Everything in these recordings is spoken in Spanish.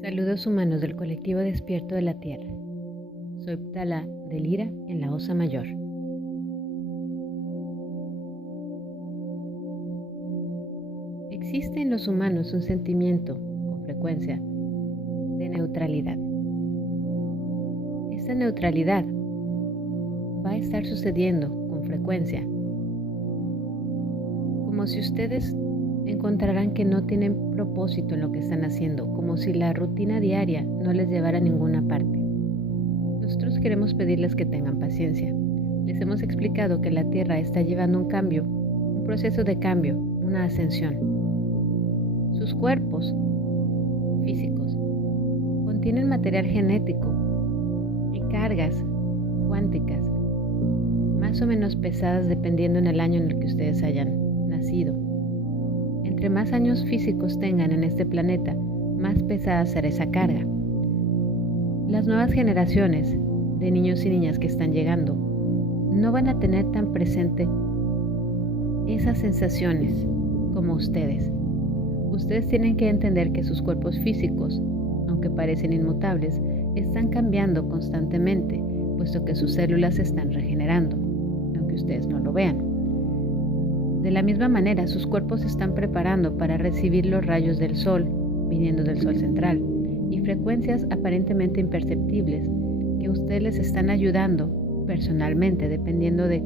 Saludos humanos del colectivo Despierto de la Tierra. Soy Ptala de Lira en la Osa Mayor. Existe en los humanos un sentimiento, con frecuencia, de neutralidad. Esta neutralidad va a estar sucediendo con frecuencia, como si ustedes encontrarán que no tienen propósito en lo que están haciendo, como si la rutina diaria no les llevara a ninguna parte. Nosotros queremos pedirles que tengan paciencia. Les hemos explicado que la Tierra está llevando un cambio, un proceso de cambio, una ascensión. Sus cuerpos físicos contienen material genético y cargas cuánticas más o menos pesadas dependiendo en el año en el que ustedes hayan nacido. Entre más años físicos tengan en este planeta, más pesada será esa carga. Las nuevas generaciones de niños y niñas que están llegando no van a tener tan presente esas sensaciones como ustedes. Ustedes tienen que entender que sus cuerpos físicos, aunque parecen inmutables, están cambiando constantemente, puesto que sus células se están regenerando, aunque ustedes no lo vean. De la misma manera, sus cuerpos se están preparando para recibir los rayos del sol, viniendo del sol central, y frecuencias aparentemente imperceptibles que ustedes les están ayudando personalmente, dependiendo de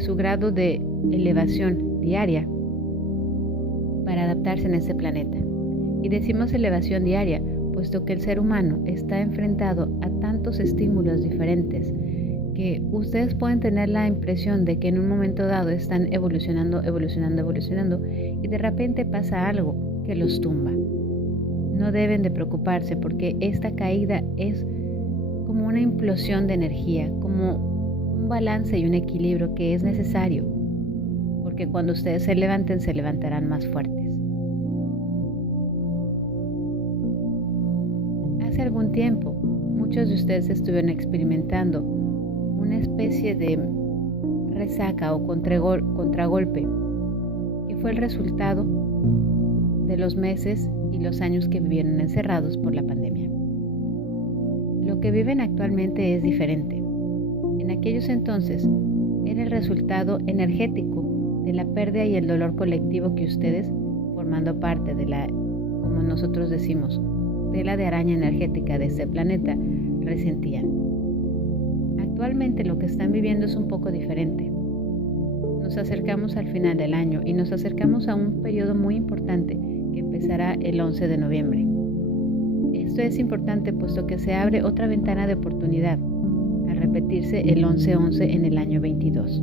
su grado de elevación diaria, para adaptarse en este planeta. Y decimos elevación diaria, puesto que el ser humano está enfrentado a tantos estímulos diferentes que ustedes pueden tener la impresión de que en un momento dado están evolucionando y de repente pasa algo que los tumba. No deben de preocuparse porque esta caída es como una implosión de energía, como un balance y un equilibrio que es necesario, porque cuando ustedes se levanten, se levantarán más fuertes. Hace algún tiempo, muchos de ustedes estuvieron experimentando una especie de resaca o contragolpe, que fue el resultado de los meses y los años que vivieron encerrados por la pandemia. Lo que viven actualmente es diferente. En aquellos entonces era el resultado energético de la pérdida y el dolor colectivo que ustedes, formando parte de la, como nosotros decimos, tela de araña energética de este planeta, resentían. Actualmente lo que están viviendo es un poco diferente. Nos acercamos al final del año y nos acercamos a un periodo muy importante que empezará el 11 de noviembre. Esto es importante puesto que se abre otra ventana de oportunidad al repetirse el 11-11 en el año 22.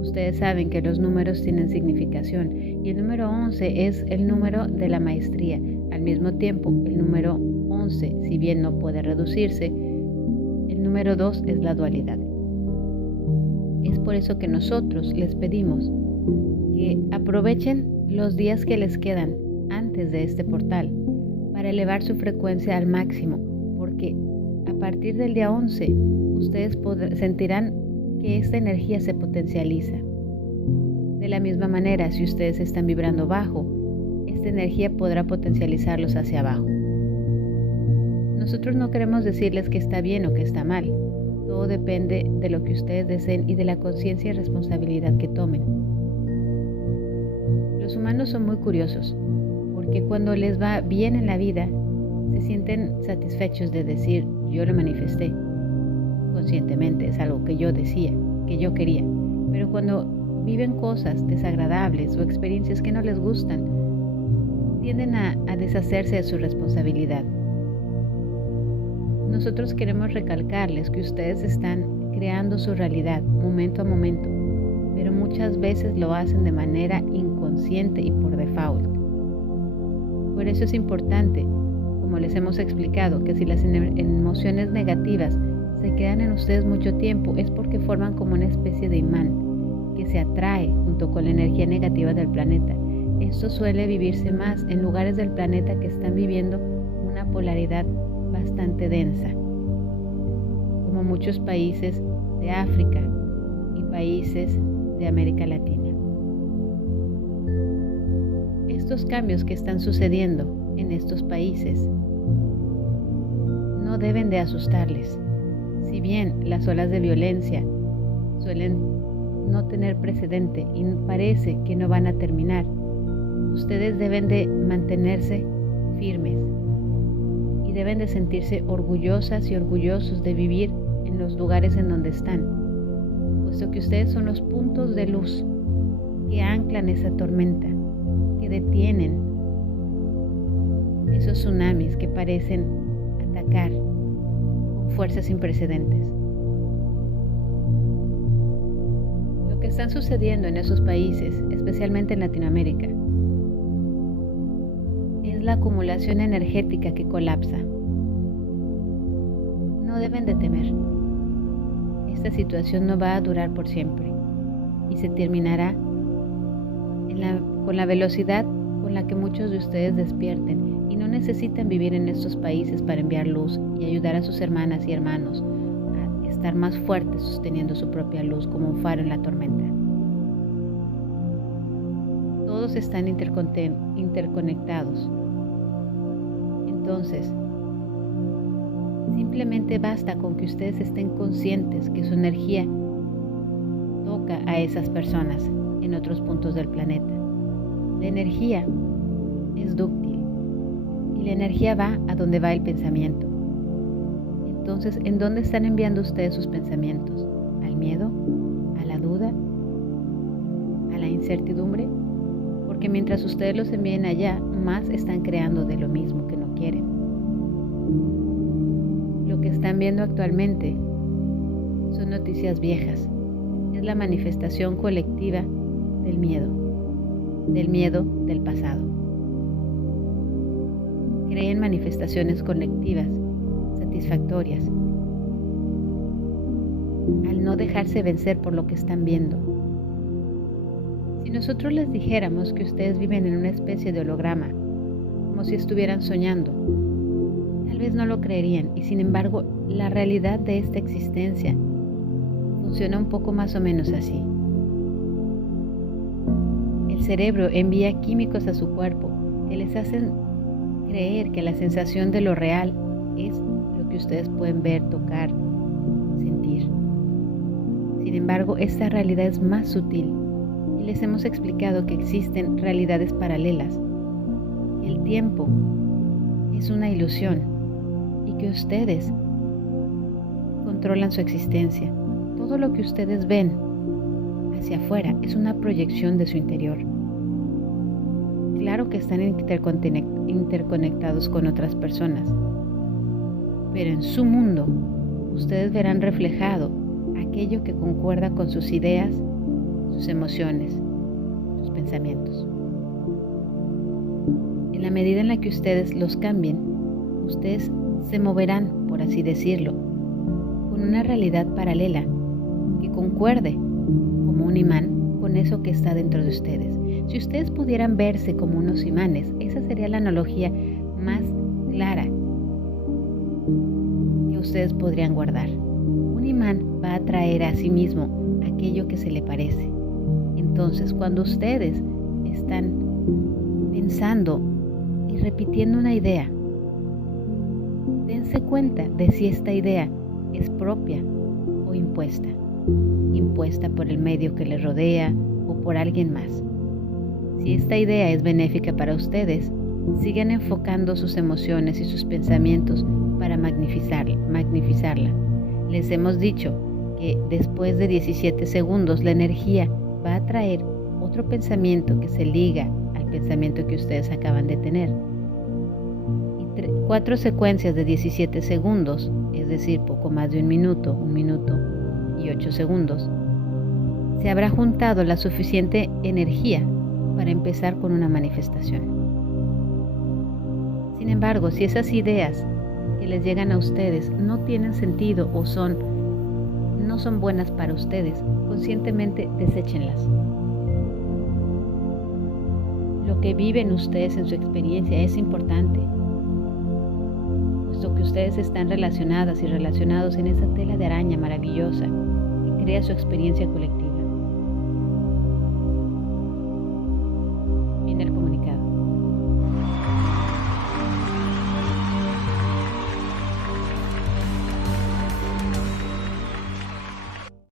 Ustedes saben que los números tienen significación y el número 11 es el número de la maestría. Al mismo tiempo, el número 11, si bien no puede reducirse, el número 2 es la dualidad. Es por eso que nosotros les pedimos que aprovechen los días que les quedan antes de este portal para elevar su frecuencia al máximo, porque a partir del día 11 ustedes sentirán que esta energía se potencializa. De la misma manera, si ustedes están vibrando bajo, esta energía podrá potencializarlos hacia abajo. Nosotros no queremos decirles que está bien o que está mal. Todo depende de lo que ustedes deseen y de la conciencia y responsabilidad que tomen. Los humanos son muy curiosos, porque cuando les va bien en la vida, se sienten satisfechos de decir, yo lo manifesté. Conscientemente es algo que yo decía, que yo quería. Pero cuando viven cosas desagradables o experiencias que no les gustan, tienden a deshacerse de su responsabilidad. Nosotros queremos recalcarles que ustedes están creando su realidad momento a momento, pero muchas veces lo hacen de manera inconsciente y por default. Por eso es importante, como les hemos explicado, que si las emociones negativas se quedan en ustedes mucho tiempo, es porque forman como una especie de imán que se atrae junto con la energía negativa del planeta. Esto suele vivirse más en lugares del planeta que están viviendo una polaridad bastante densa, como muchos países de África y países de América Latina. Estos cambios que están sucediendo en estos países no deben de asustarles. Si bien las olas de violencia suelen no tener precedente y parece que no van a terminar, ustedes deben de mantenerse firmes y deben de sentirse orgullosas y orgullosos de vivir en los lugares en donde están, puesto que ustedes son los puntos de luz que anclan esa tormenta, que detienen esos tsunamis que parecen atacar con fuerzas sin precedentes. Lo que está sucediendo en esos países, especialmente en Latinoamérica, es la acumulación energética que colapsa. No deben de temer. Esta situación no va a durar por siempre y se terminará con la velocidad con la que muchos de ustedes despierten y no necesitan vivir en estos países para enviar luz y ayudar a sus hermanas y hermanos a estar más fuertes sosteniendo su propia luz como un faro en la tormenta. Todos están interconectados. Entonces, simplemente basta con que ustedes estén conscientes que su energía toca a esas personas en otros puntos del planeta. La energía es dúctil y la energía va a donde va el pensamiento. Entonces, ¿en dónde están enviando ustedes sus pensamientos? ¿Al miedo? ¿A la duda? ¿A la incertidumbre? Porque mientras ustedes los envíen allá, más están creando de lo mismo que no quieren. Lo que están viendo actualmente son noticias viejas. Es la manifestación colectiva del miedo del pasado. Creen manifestaciones colectivas satisfactorias al no dejarse vencer por lo que están viendo. Si nosotros les dijéramos que ustedes viven en una especie de holograma, como si estuvieran soñando, tal vez no lo creerían, y sin embargo, la realidad de esta existencia funciona un poco más o menos así. El cerebro envía químicos a su cuerpo que les hacen creer que la sensación de lo real es lo que ustedes pueden ver, tocar, sentir. Sin embargo, esta realidad es más sutil y les hemos explicado que existen realidades paralelas. El tiempo es una ilusión y que ustedes controlan su existencia. Todo lo que ustedes ven hacia afuera es una proyección de su interior. Claro que están interconectados con otras personas, pero en su mundo ustedes verán reflejado aquello que concuerda con sus ideas, sus emociones, sus pensamientos. En la medida en la que ustedes los cambien, ustedes se moverán, por así decirlo, con una realidad paralela que concuerde como un imán con eso que está dentro de ustedes. Si ustedes pudieran verse como unos imanes, esa sería la analogía más clara que ustedes podrían guardar. Un imán va a atraer a sí mismo aquello que se le parece. Entonces, cuando ustedes están pensando y repitiendo una idea, dense cuenta de si esta idea es propia o impuesta por el medio que les rodea o por alguien más. Si esta idea es benéfica para ustedes, sigan enfocando sus emociones y sus pensamientos para magnificarla. Les hemos dicho que después de 17 segundos la energía va a traer otro pensamiento que se liga al pensamiento que ustedes acaban de tener. Y 4 secuencias de 17 segundos, es decir, poco más de 1 minuto y 8 segundos, se habrá juntado la suficiente energía para empezar con una manifestación. Sin embargo, si esas ideas que les llegan a ustedes no tienen sentido o no son buenas para ustedes, conscientemente deséchenlas. Lo que viven ustedes en su experiencia es importante, puesto que ustedes están relacionadas y relacionados en esa tela de araña maravillosa que crea su experiencia colectiva.